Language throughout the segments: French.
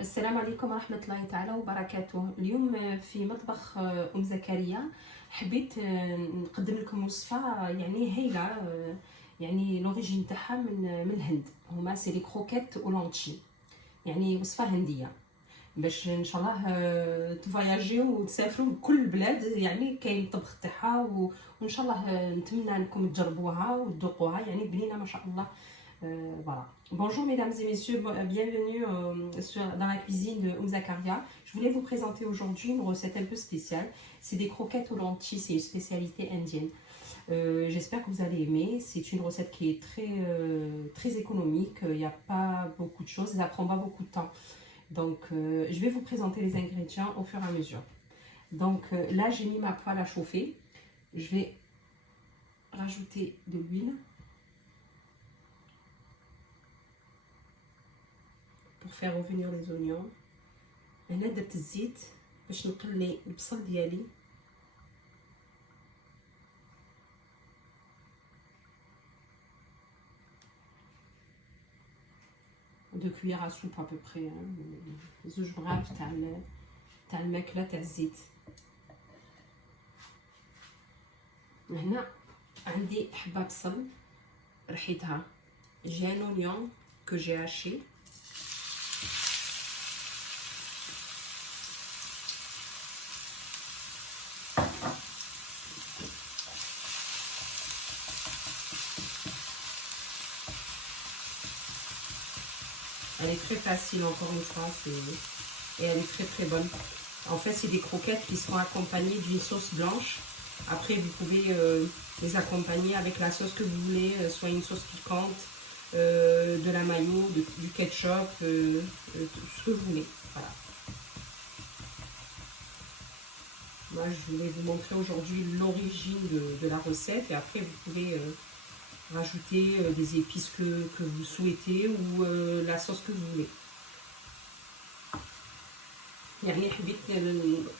السلام عليكم ورحمة الله تعالى وبركاته. اليوم في مطبخ زكريا حبيت نقدم لكم وصفة يعني هايلة، يعني لوريجين تاعها من الهند. هما سي لي كروكيت اولونتشي، يعني وصفة هندية باش ان شاء الله تفواياجيو وتسافروا لكل البلاد. يعني كاين الطبخ تاعها وان شاء الله نتمنى انكم تجربوها وتذوقوها، يعني بنينة ما شاء الله. Voilà. Bonjour mesdames et messieurs, bienvenue dans la cuisine de Zakaria. Je voulais vous présenter aujourd'hui une recette un peu spéciale. C'est des croquettes aux lentilles, c'est une spécialité indienne. J'espère que vous allez aimer. C'est une recette qui est très économique. Il n'y a pas beaucoup de choses, ça prend pas beaucoup de temps. Donc je vais vous présenter les ingrédients au fur et à mesure. Donc là j'ai mis ma poêle à chauffer. Je vais rajouter de l'huile pour faire revenir les oignons. هنا درت الزيت باش نقلي البصل ديالي. deux cuillères à soupe à peu près، زوج بغاف تاع الماكله تاع الزيت. هنا عندي حبه بصل رحيتها. j'ai un oignon que j'ai haché. Elle est très facile encore une fois, et elle est très bonne. En fait, c'est des croquettes qui seront accompagnées d'une sauce blanche. Après, vous pouvez les accompagner avec la sauce que vous voulez, soit une sauce piquante, de la mayo, du ketchup, tout ce que vous voulez. Voilà. Moi, je voulais vous montrer aujourd'hui l'origine de la recette, et après, vous pouvez rajouter des épices que vous souhaitez ou la sauce que vous voulez. يعني حبيت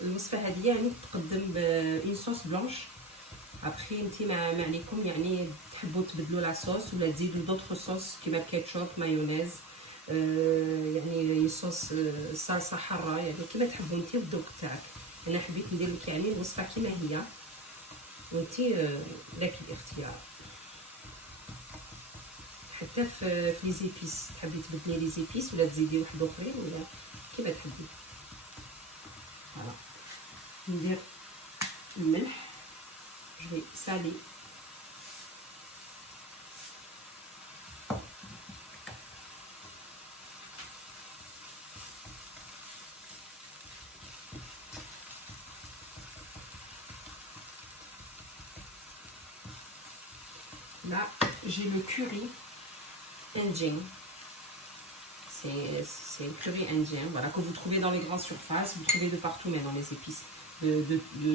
الوصفه هذه يعني تقدم بإن صوص بلانش. ابري انتي ما عليكم يعني تحبوا تبدلوا لا صوص ولا تزيدوا دوطخ صوص كيما الكاتشوب مايونيز، يعني صوص صلصه حاره، يعني كيما تحبوا انتي والذوق تاعك. انا حبيت ندير لك يعني الوصفه كيما هي وانتي لك الاختيار. حتى في لي زيبيس تحبي تبدلي لي زيبيس ولا تزيدي واحد اخرين ولا كيما تحبي. فوالا ندير الملح. je vais saler. Là j'ai le curry indien. C'est le curry indien, voilà, que vous trouvez dans les grandes surfaces, vous trouvez de partout, mais dans les épices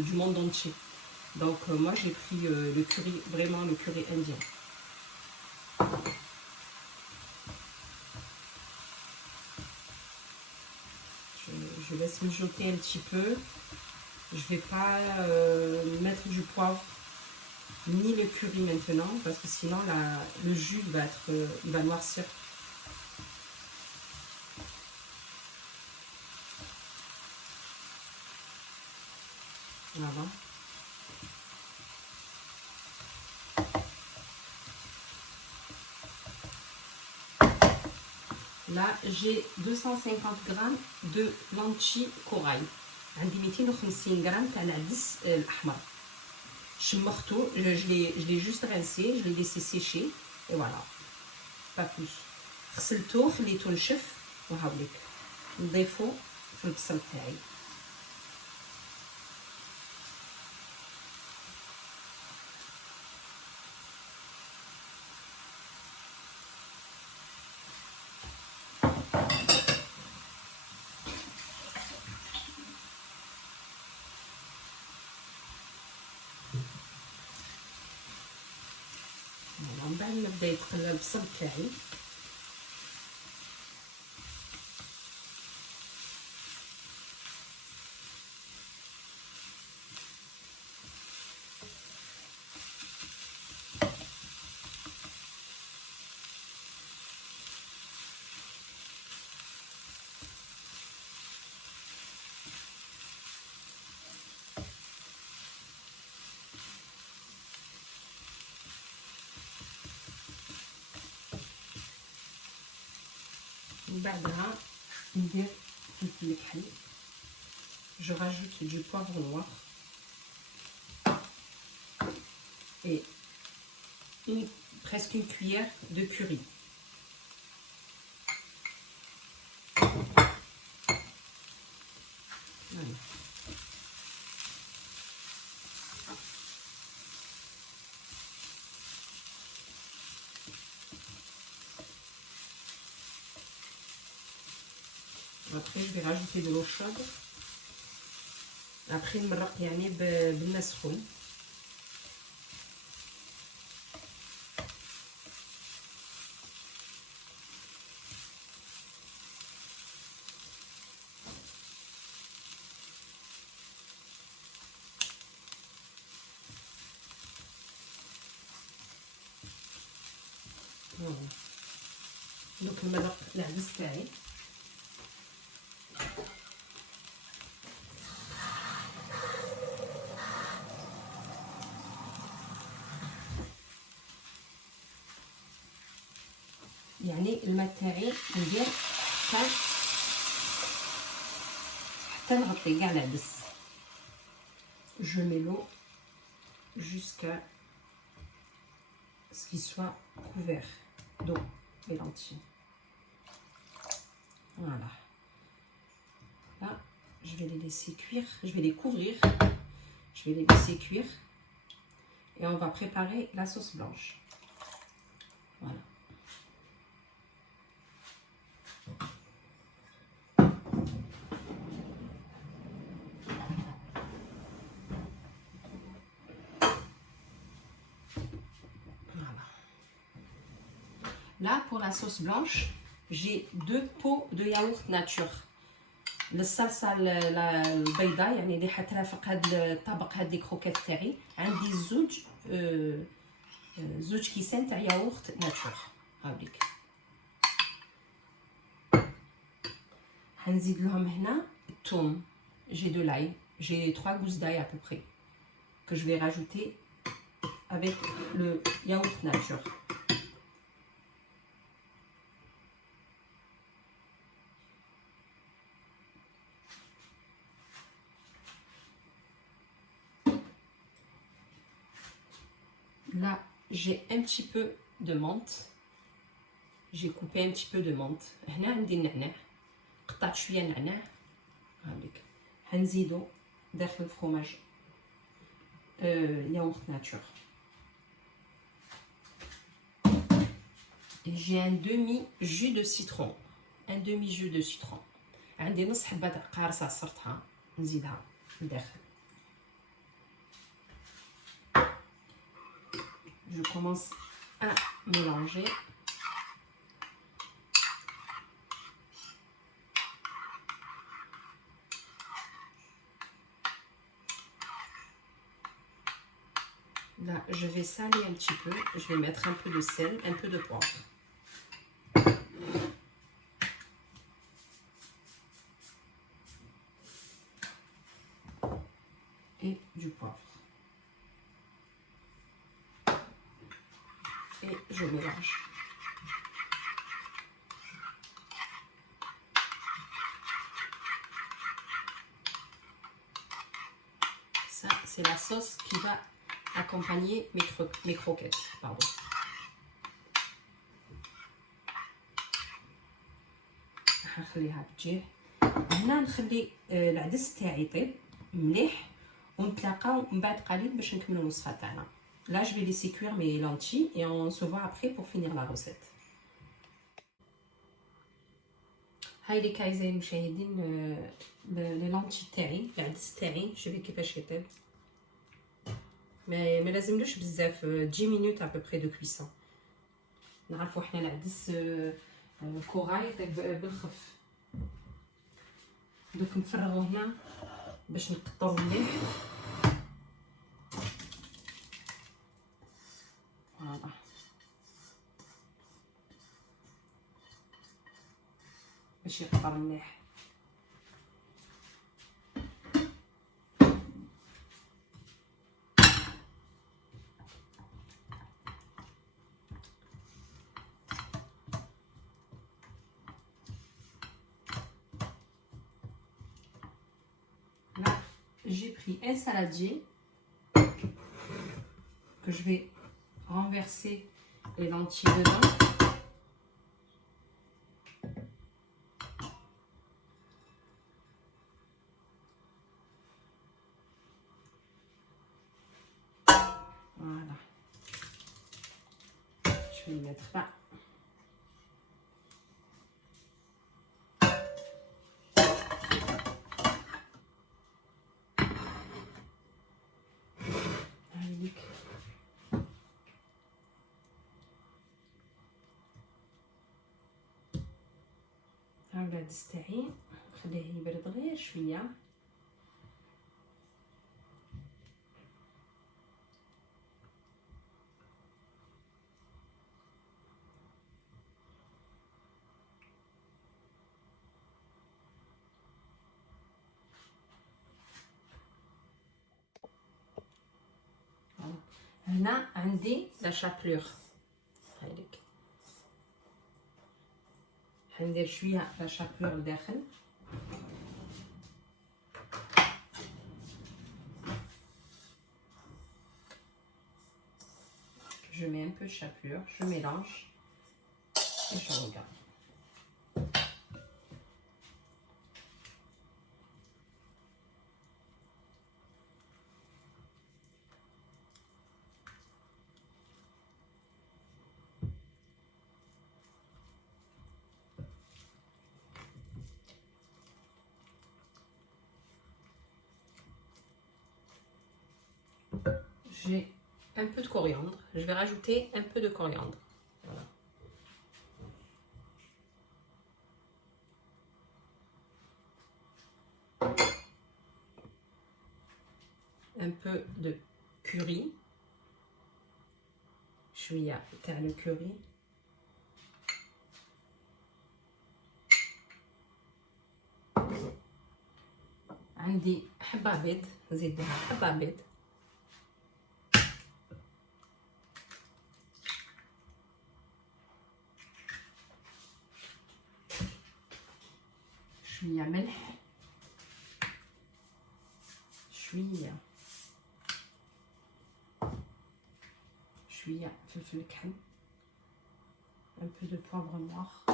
du monde entier. Donc moi j'ai pris le curry, vraiment le curry indien. Je laisse mijoter un petit peu. Je vais pas mettre du poivre ni le curry maintenant, parce que sinon le jus il va noircir. Voilà. Là j'ai 250 grammes de lentilles corail. عندي 250 غرام تاع العدس الاحمر. شمختو، je l'ai juste rincé, je l'ai laissé sécher et voilà, pas plus. غسلتو خليتو نشف وهاوليك نضيفو في البصل تاعي. من بعد ما بدا يتقلى البصل تاعي من بعدها ندير فلفل الكحل. Je rajoute du poivre noir et presque une cuillère de curry. Voilà. Après, je vais rajouter de l'eau chaude. Après, نمرق يعني بالماء سخون. فوالا. دوك نمرق العدس تاعي. يعني الماء تاعي ندير حتى نغطي كاع العدس. Je mets l'eau jusqu'à ce qu'il soit couvert d'eau et lentilles. Voilà. Là, je vais les laisser cuire. Je vais les couvrir. Je vais les laisser cuire. Et on va préparer la sauce blanche. Voilà. Là, pour la sauce blanche, j'ai 2 pots de yaourt nature. الصلصه البيضاء يعني اللي حترافق هذا الطبق هاد لي كروكيت تاعي. عندي زوج كيسان تاع ياغورت ناتور. هاوليك حنزيد لهم هنا الثوم. j'ai de l'ail, j'ai 3 gousses d'ail à peu près que je vais rajouter avec le yaourt nature. Là, j'ai un petit peu de menthe. J'ai coupé un petit peu de menthe. هنا عندي النعناع. قطعت شويه نعناع. هاوليك حنزيدو داخل الفرomage yaourt nature. Et j'ai un demi jus de citron. Un demi jus de citron. عندي نص حبه قارصه عصرتها نزيدها لداخل. Je commence à mélanger. Là, je vais saler un petit peu. Je vais mettre un peu de sel, un peu de poivre. Et du poivre. Et je mélange. Ça, c'est la sauce qui va accompagner mes croquettes. Pardon. هنخليها بتجيه. هنا نخلي العدس تاعي يطيب مليح ونتلاقاو من بعد قليل باش نكملوا الوصفه تاعنا. Là, je vais laisser cuire mes lentilles et on se voit après pour finir la recette. هاي لك اعزائي المشاهدين لي لونتي تاعي العدس تاعي. شوفي كيفاش يطيب. ما لازملوش بزاف 10 minutes à peu près de cuisson. نعرفوا حنا العدس كوراي يطيب بالخف. دوك نفرغو هنا باش نقطعو مليح. فوالا باش يقطع مليح. j'ai pris un saladier que je vais renverser les lentilles dedans. Voilà. Je vais le mettre là. هاكا تستعي خليه يبرد غير شويه. هنا عندي لا شابلور، هايليك حندير شويه لا شابلور لداخل. Je mets un peu de chapelure, je mélange et je regarde. J'ai un peu de coriandre. Je vais rajouter un peu de coriandre. Voilà. Un peu de curry. شوية تاع الكوري. عندي حبة بيض، نزيد لها حبة بيض. شوية ملح، شوية فلفل كحل، un peu de poivre noir.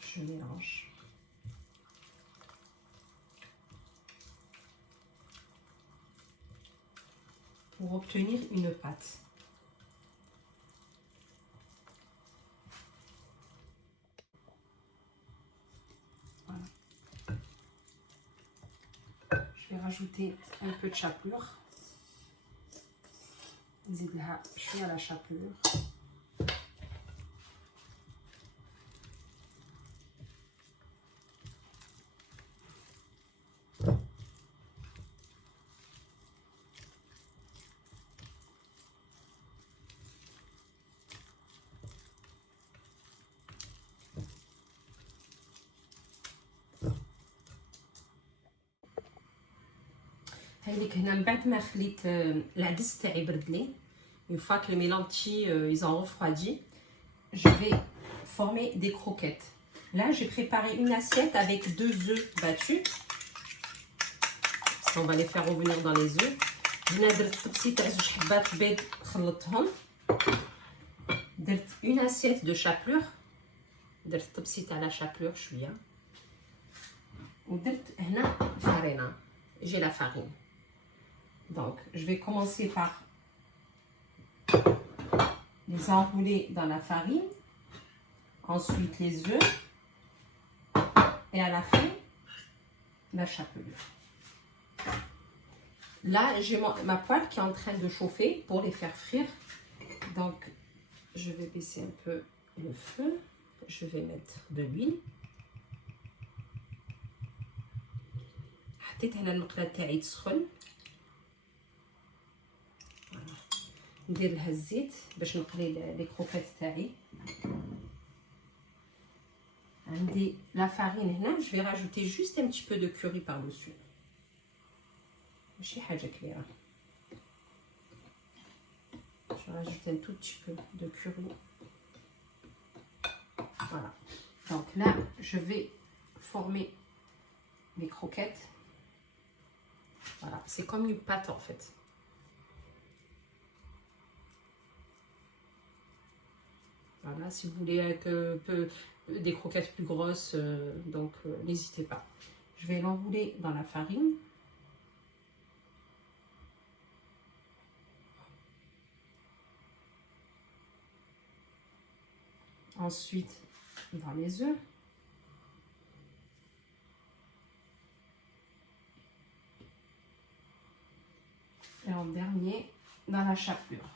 Je mélange. Pour obtenir une pâte. Voilà. Je vais rajouter un peu de chapelure. نزيد لها شويه على شابلور. هايليك هنا من بعد ما خليت العدس تاعي يبرد لي. Une fois que mes lentilles ils ont refroidi, je vais former des croquettes. Là, j'ai préparé une assiette avec 2 œufs battus. On va les faire revenir dans les œufs. هنا درت طبسي تاع 2 حبات بيض خلطتهم. درت une assiette de chapelure. درت طبسي تاع لا شابلور شويه. ودرت هنا farine. J'ai la farine. Donc, je vais commencer par les enrouler dans la farine, ensuite les œufs et à la fin la chapelure. Là, j'ai ma poêle qui est en train de chauffer pour les faire frire. Donc, je vais baisser un peu le feu. Je vais mettre de l'huile. حطيت هنا المقله تاعي تسخن. ندير لها الزيت باش نقلي لي كروكيت تاعي. عندي لا فارين هنا. Je vais rajouter juste un petit peu de curry par dessus. ماشي حاجه كبيره. Je vais rajouter un tout petit peu de curry. Voilà. Donc là, je vais former les croquettes. Voilà, c'est comme une pâte en fait. Voilà, si vous voulez des croquettes plus grosses, donc n'hésitez pas. Je vais l'enrouler dans la farine. Ensuite, dans les œufs. Et en dernier, dans la chapelure.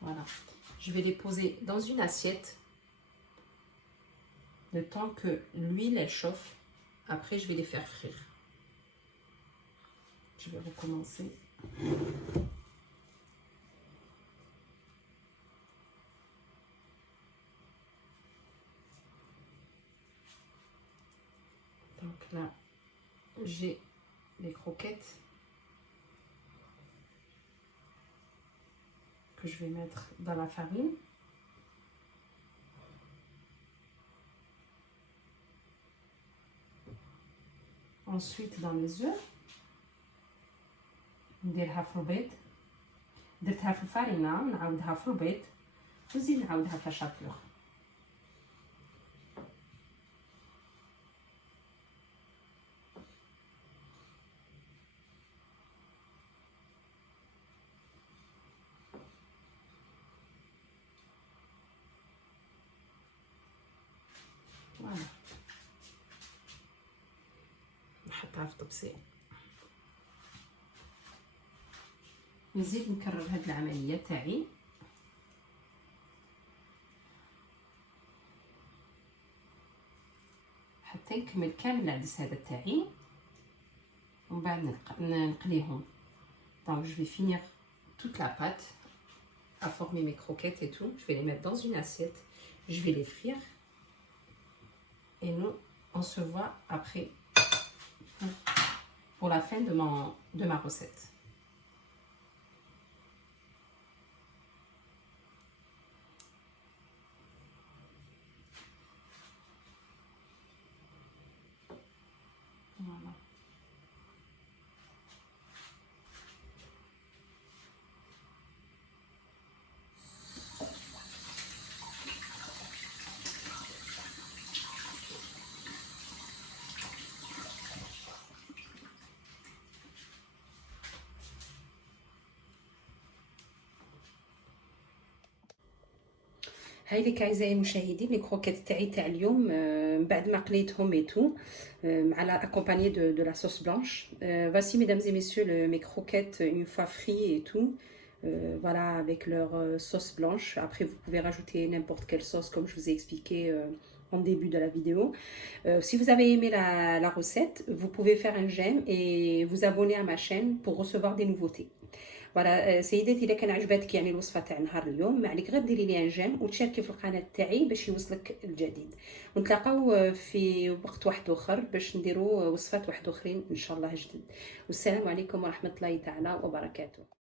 Voilà. Je vais les poser dans une assiette. Le temps que l'huile elle chauffe. Après, je vais les faire frire. Je vais recommencer. Donc là, j'ai les croquettes que je vais mettre dans la farine. Ensuite, dans les œufs, نديرها في البيض. درتها في الفارينة نعاودها في البيض ونزيد نعاودها في لاشابلور. فوالا نحطها في طبسي. نزيد نكرر هاد العملية تاعي. حتى نكمل كامل العدس هذا تاعي ومن بعد نقليهم. Donc je vais finir toute la pâte à former mes croquettes et tout. Je vais les mettre dans une assiette. Je vais les frire. Et nous, on se voit après pour la fin de ma recette. Voilà. هايليك اعزائي المشاهدين لي كروكيت تاع اليوم من بعد ما قليتهم ايتو مع لا accompagné de la sauce blanche. Voici mesdames et messieurs mes croquettes une fois frites et tout. Voilà, avec leur sauce blanche. Après vous pouvez rajouter n'importe quelle sauce comme je vous ai expliqué en début de la vidéo. Si vous avez aimé la recette, vous pouvez faire un j'aime et vous abonner à ma chaîne pour recevoir des nouveautés. فوالا سيداتي الا كان عجباتك يعني الوصفه تاع نهار اليوم ما عليك غير ديري لي ان جيم وتشاركي في القناه تاعي باش يوصلك الجديد ونتلاقاو في وقت واحد اخر باش نديروا وصفات واحد اخرين ان شاء الله جدد. والسلام عليكم ورحمه الله تعالى وبركاته.